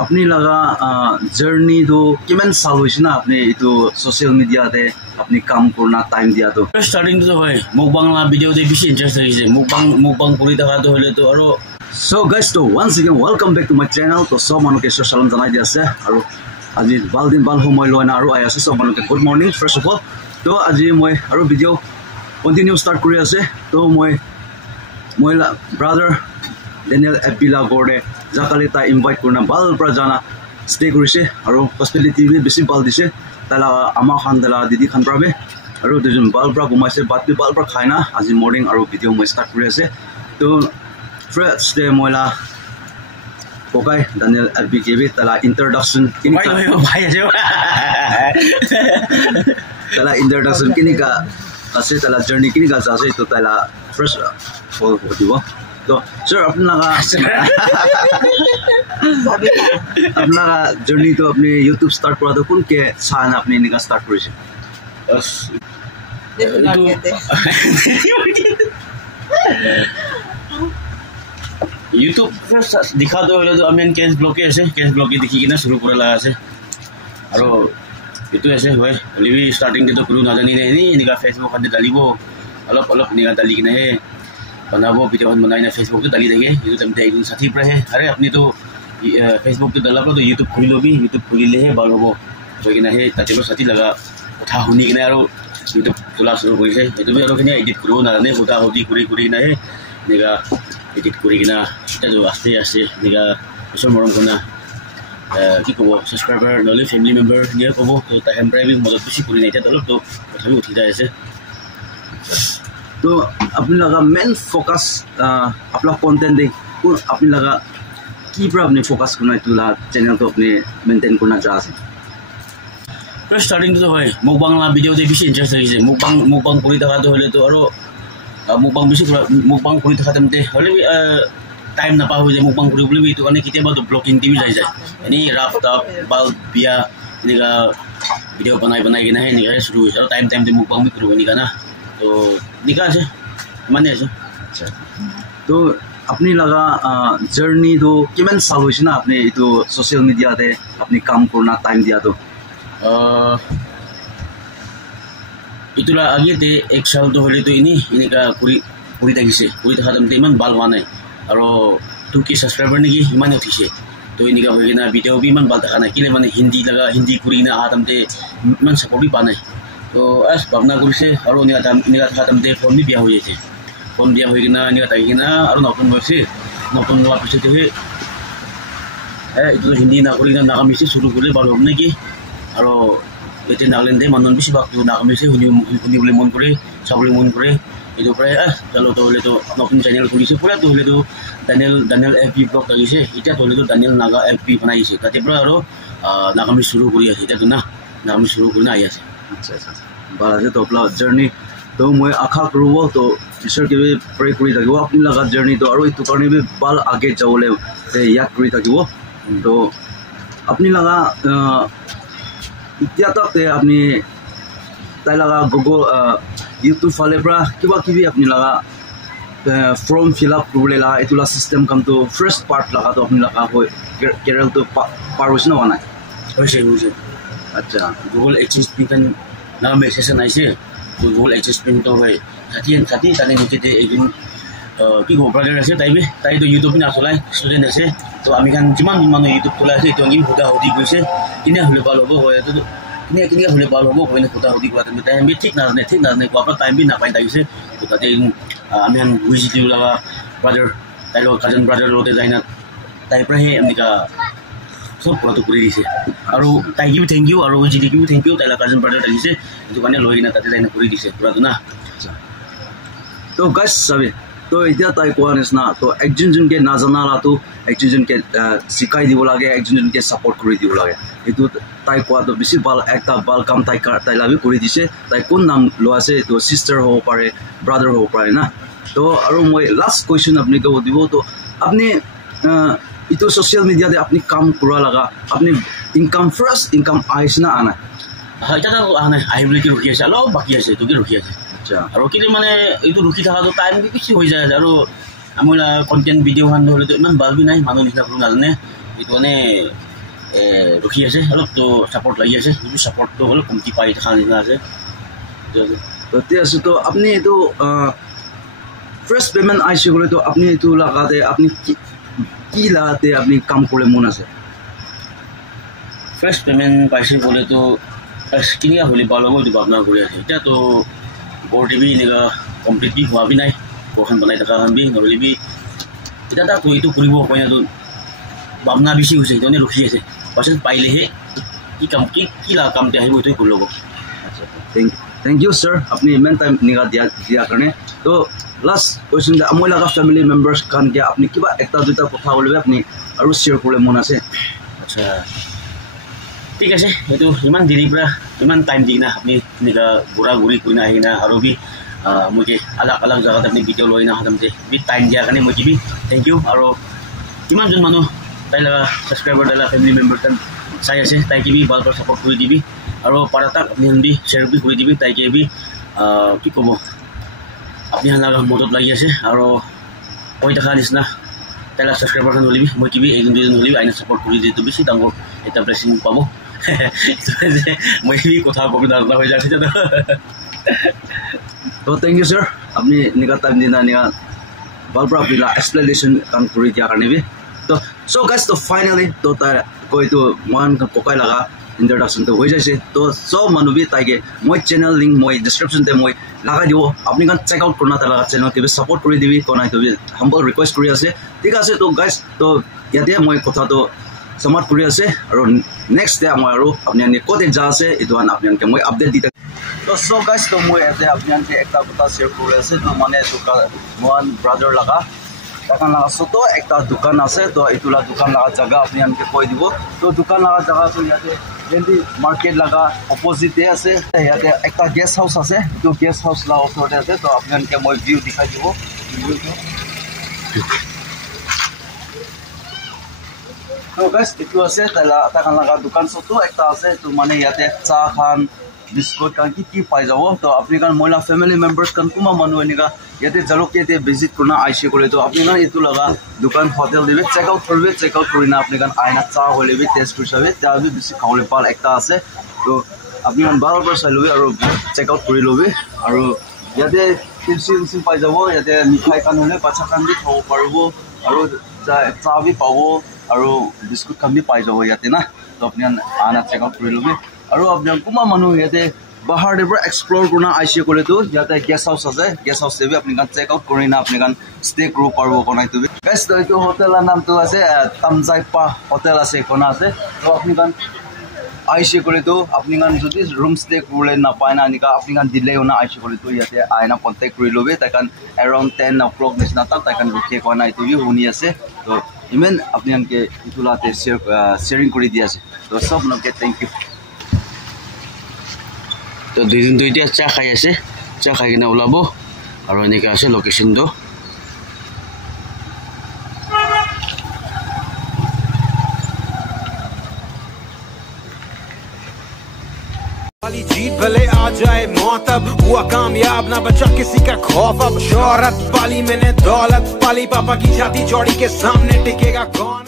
अपनी लगा जर्नी तो किमान साल हुई ना अपने तो सोशल मीडिया दे अपनी काम करना टाइम दिया तो स्टार्टिंग तो है मुकबांग ला वीडियो दे बेसि इंटरेस्ट है मुकबांग करि थाका तो हले तो आरो सो गाइस तो once again welcome back to my channel तो सब मानु के सलाम जनाइ दियासे आरो আজি बाल दिन बाल समय लयना आरो आइ आसे सब मानु के good morning first of all तो আজি মই आरो वीडियो कंटिन्यू स्टार्ट करि आसे तो মই ब्रदर डेनियल एपिला गोडे जाकाले ता इनवाइट करना बाल पर जाना स्टे करिसे आरो हॉस्पिटलिटी भी बेसि बाल दिसे ताला आमा खान दला दीदी खान प्राबे आरो दुजन बाल पर घुमाइसे बात भी बाल पर खाइना আজি मॉर्निंग आरो वीडियो मैं स्टार्ट करि आसे तो फ्रेंड्स डे मोला कोकाई डेनियल एपी के भी ताला इंट्रोडक्शन किनिका भाई आसे ताला इंट्रोडक्शन किनिका आसे ताला जर्नी किनिका जासे तो ताला फर्स्ट फॉलो होदिबो तो सर अपना जर्नी तो अपने यूट्यूब स्टार्ट करा तो कौन के सान अपने निका स्टार्ट करिसे यूट्यूब फर्स्ट दिखा दो हले तो आमेन केस ब्लॉक देखि किना शुरू करला आसे आरो इतो ऐसे होय लिवि स्टार्टिंग के तो कुरु नाजानी ने निका फेसबुक खान डालिबो अलग निका डाली किना है बनाबो वीडियो बनाइना फेसबुक तो डाली देंगे यूट्यूब पे एक साथी पर है अरे अपनी तो फेसबुक पे डाला तो यूट्यूब खोल लो भी यूट्यूब खोल ले है बाल होबो तो किना है ताते साथी लगा उठा हुनी किना आरो यूट्यूब चला शुरू करिसे एतो भी आरो किना एडिट करो ना ने उठा होदी कुरी ना है निका एडिट करि किना ता जो आस्ते आस्ते निका सब मरम कोना কি কব সাবস্ক্রাইবার নলে ফ্যামিলি মেম্বার নিয়ে কব তো তাহেম প্রাইভেট মদত বেশি করি নাই তাহলে তো তথাপি উঠি যায় আছে तो अपने लगा मेन फोकस अपना कंटेंट दे अपने लगा की पर अपने फोकस करना है तुला चैनल तो अपने मेंटेन करना चाहते फर्स्ट स्टार्टिंग तो है मुकबांग ला वीडियो दे बेसि इंटरेस्ट है मुकबांग करि थाका तो हले तो आरो मुकबांग बेसि मुकबांग करि थाका तमते हले टाइम ना पाउ जे मुकबांग करि बुले तो अने कितेबा तो ब्लॉगिंग टीवी जाय यानी राफ्ता बाल बिया निगा वीडियो बनाई के ना है निगा शुरू हो टाइम दे मुकबांग भी करो निगा ना तो निकाल से माने से अच्छा तो अपनी लगा जर्नी तो किमान साल हुई ना अपने तो सोशल मीडिया दे अपनी काम करना टाइम दिया तो इतुला आगे ते एक साल तो हले तो इनिका कुरी थाकिसे कुरी थाका तमते इमान बाल हुआ नाय आरो 2K सब्सक्राइबर नेकी इमान उठिसे तो इनिका होइना वीडियो भी इमान बाल थाका नाय किले माने हिंदी कुरीना आ तमते इमान सपोर्ट भी पानाय तो आज भावना करिसे आरो निगा थाका तमते फोन भी बिया हो जायसे फोन बिया होइना निगा थाकिना आरो नतुन बसे नतुन ला पिसे तो हे इतो हिंदी ना करिना नागामिसे शुरू करले बाल हमने की आरो एते नागालैंड मानन बेसि बाक तो नागामिसे हुनि बोले मन करे सबले मन करे इतो प्राय चलो तो हले तो नतुन चैनल खुलिसे पुरा तो हले तो दानियल एपी ब्लॉग लागिसे इटा तो हले तो दानियल नागा एपी बनाइसे ताते पुरा आरो नागामिस शुरू करि आसे इटा तो ना नागामिस शुरू करना आइ आसे अच्छा बाला से तो अपना जर्नी तो मैं आशा करूँ तो ईश्वर के भी प्रे करी थकिब अपनी लगा जर्नी तो और इतो कारण भी बाल आगे जावले याद करी थकिब तो अपनी लगा इतना तक अपनी ताई लगा गूगल यूट्यूब फाले किबा किबि अपनी लगा फॉर्म फिलअप करले ला इतुला सिस्टम काम तो फर्स्ट पार्ट लगा तो अपनी लगा हो केरल तो पार होइस ना वाना होइसे अच्छा गूगल एक्सेस पिन ना मेसेज आइसे तो गूगल एक्सेस पिन तो है साथी ताने निके एकदिन की गो ब्रदर আছে তাই তো ইউটিউব না চলাই স্টুডেন্ট আছে তো আমি গান যিমান মানে ইউটিউব চলাই আছে তো আমি হুদা হুদি কইছে কিনে হলে ভালো হবে হয় তো কিনে হলে ভালো হবে কইনে হুদা হুদি কোয়া তুমি তাই আমি ঠিক না কোয়া টাইম বি না পাই তাইছে তো তাতে আমি গান ভিজিট লাগা ব্রাদার তাই লো কাজিন ব্রাদার লোতে যাইনা তাই প্রায় আমেরিকা सब पूरा तो करि दिसे आरो ताइकी भी थैंक यू आरो जिडी की भी थैंक यू ताइला काजन ब्रदर दिसे तो काने लगिना ताते जाइना करि दिसे पूरा तो ना तो गाइस सबे तो इতিয়া ताइ कोआनिस ना तो एकजन जन के नाजाना ला तो एकजन जन के सिखाइ दिबो लागे एकजन जन के सपोर्ट करि दिबो लागे इतो ताइ कोआ तो बेसी बाल एकटा बाल काम ताइला भी करि दिसे ताइ कोन नाम लो आसे तो सिस्टर हो पारे ब्रदर हो पारे ना तो आरो মই लास्ट क्वेश्चन अपने को दिबो तो अपने इतो सोशल मीडिया दे अपनी काम करा लगा अपनी इनकम फर्स्ट इनकम आइस ना आना हाय जाता आना आई बोले कि रुकी আছে আলো বাকি আছে তো কি रुकी আছে আচ্ছা আর কি মানে এইটো रुकी থাকা তো টাইম বেশি হৈ যায় আৰু আমরা কন্টেন্ট ভিডিও হান হলে তো ইমান বালবি নাই মানুহ লিখা কোনো নাজানে এইটো মানে ৰখি আছে অলপতো ছাপৰ্ট লাগি আছে ছাপৰ্টটো অলপ কমটি পাই থকা নিচিনা আছে তো ঠিক আছে তো আপনি এইটো ফাৰ্ষ্ট পেমেণ্ট আইছে গ'লে তো আপনি এইটো লাগাতে আপনি কি লাগাতে আপনি কাম কৰিলে মন আছে ফাৰ্ষ্ট পেমেণ্ট পাইছে গ'লেতো কিনিয়া হ'লে ভাল হ'ব এইটো ভাবনা কৰি আছে এতিয়াতো বৰ টিভি এনেকুৱা কমপ্লিটলি হোৱা বি নাই ঘৰখন বনাই থকা খান বি নহ'লে বি এতিয়া তাতো এইটো কৰিব হয় না ভাবনা বেছি হৈছে সেইকাৰণে ৰখি আছে পাছত পাইলেহে কি কাম কি কামতে আহিব এইটোৱে কৰি ল'ব আচ্ছা থ্যাংক ইউ স্যাৰ আপনি ইমান টাইম নিগা দিয়া কাৰণে তো লাষ্ট কুৱেশ্যন যে মই লগা ফেমিলি মেম্বাৰ্ছ খান কি আপনি কিবা একটা দুটা কথা ক'লে আপনি আৰু শ্বেয়াৰ কৰিলে মন আছে আচ্ছা ঠিক আছে এইটো ইমান দেৰিৰ পৰা ইমান টাইম দি কিনা আপুনি এনেকুৱা ঘূৰা ঘূৰি কৰি আহি কিনা আৰু বি মই আলাগ জেগাত আপুনি ভিডিঅ' লৈ না সাধাৰণতে বি টাইম দিয়াৰ কাৰণে মই কিবি থেংক ইউ আৰু কিমানজন মানুহ তাই লগা ছাবস্ক্ৰাইবাৰ তাই লগা ফেমিলি মেম্বাৰ চাই আছে তাই কিবি ভাল পৰা ছাপৰ্ট কৰি দিবি আৰু পাৰাতাক আপুনি বি শ্বেয়াৰ বি কৰি দিবি তাইকে বি কি ক'ব আপুনি লগা মদত লাগি আছে আৰু কৈ থকা নিচিনা তাই লগা ছাবস্ক্ৰাইবাৰ খান হ'লিবি মই কিবি এজন দুজন হ'লিবি আইনা ছাপৰ্ট কৰি দিয়াটো বেছি ডাঙৰ এটা ব্লেছিং পাব মই কথা ক'ব নাজানা হৈ যাইছে তো থ্যাংক ইউ স্যার আপনি নিগা টাইম দিনা নিগা ভাল পৰা আপনি এক্সপ্লেনেশ্যন কাম কৰি দিয়াৰ কাৰণে বি তো সো গাইজ তো ফাইনেলি তো তাই কৈতো মহান পকাই লগা ইন্ট্ৰডাকশ্যন তো হৈ যাইছে তো সব মানুহ বি তাইকে মই চেনেল লিংক মই ডিছক্ৰিপশ্যনতে মই লগাই দিব আপুনি কাৰণ চেক আউট কৰোঁ না তাৰ লগা চেনেল কিবি ছাপৰ্ট কৰি দিবি কোনাই তুমি হাম্বল ৰিকুৱেষ্ট কৰি আছে ঠিক আছে তো গাইজ তো ইয়াতে মই কথাটো সমাপ্ত কৰি আছে আৰু নেক্সট ডে মই আৰু আপুনি ক'ত যা আছে এইটো আপোনালোকে মই আপডেট দি থাকিম তো সব গাইজ তো মই ইয়াতে আপোনালোকে একটা কথা শ্বেয়াৰ কৰি আছে তো মানে মহান ব্ৰাদাৰ লগা এখন লগা ছোট একটা দোকান আছে তো এইটো দোকান লগা জায়গা আপোনালোকে কৈ দিব তো দোকান লগা জায়গাটো ইয়াতে হেন্দি মাৰ্কেট লগা অপজিটে আছে ইয়াতে একটা গেষ্ট হাউচ আছে তো গেষ্ট হাউচ লগা ওচৰতে আছে তো আপোনালোকে মই ভিউ দেখাই দিব তো গাইজ এইটো আছে তাইখন লগা দোকান ছোট একটা আছে তো মানে ইয়াতে চাহ খান বিস্কুট খান কি পাই যাব তো আপুনি কাৰণ মহিলা ফেমিলি মেম্বাৰ্ছ খান কোনোবা মানুহ এনেকুৱা ইয়াতে জালুকে ইয়াতে ভিজিট কৰোঁ আইচি কৰি তো আপুনি কাৰণ এইটো লগা দোকান হোটেল দিবি চেক আউট কৰি না আপুনি কাৰণ আইনা চাহ হ'লে বি টেষ্ট কৰি চাবি তেতিয়া বি বেছি খাবলৈ ভাল একটা আছে তো আপুনি কাৰণ বাৰৰ পৰা চাই ল'বি আৰু চেক আউট কৰি ল'বি আৰু ইয়াতে টিফিন পাই যাব ইয়াতে মিঠাই খান হ'লে বাচ্ছা খান বি খাব পাৰিব আৰু চাহ বি পাব আৰু বিস্কুট খান বি পাই যাব ইয়াতে না তো আপুনি আইনা চেক আউট কৰি ল'বি আৰু আপোনাৰ কোনোবা মানুহ ইয়াতে বাহিৰৰ পৰা এক্সপ্ল'ৰ কৰি আইচি কৰিতো ইয়াতে গেষ্ট হাউচ আছে গেষ্ট হাউচ বি আপুনি চেক আউট কৰি না আপুনি ষ্টে কৰিব পাৰিব কোনাইতো গাইজ তো এইটো হোটেলৰ নামটো আছে তামজাইপা হোটেল আছে কোনা আছে তো আপুনি আইচি কৰিতো আপুনি যদি ৰুম ষ্টে কৰিবলৈ নাপায় না এনেকুৱা আপুনি দিলেও না আইচি কৰিতো ইয়াতে আইনা কণ্টেক্ট কৰি ল'বি তাই এৰাউণ্ড 10 o'clock নিচিনা তাক তাই ৰখি কোৱা এইটো বি শুনি আছে তো ইমান আপোনালোকে এইটো লাতে শ্বেয়াৰিং কৰি দি আছে তো চব আপোনালোকে থেংক ইউ তো দুইজনটো এতিয়া চাহ খাই আছে চাহ খাই কিনে ওলাব আৰু এনেকৈ আছে লোকেশ্যনটো जीत भले आ जाए मौत अब हुआ कामयाब ना बचा किसी का खौफ अब शोहरत पाली मैंने दौलत पाली पापा की छाती चौड़ी के सामने टिकेगा कौन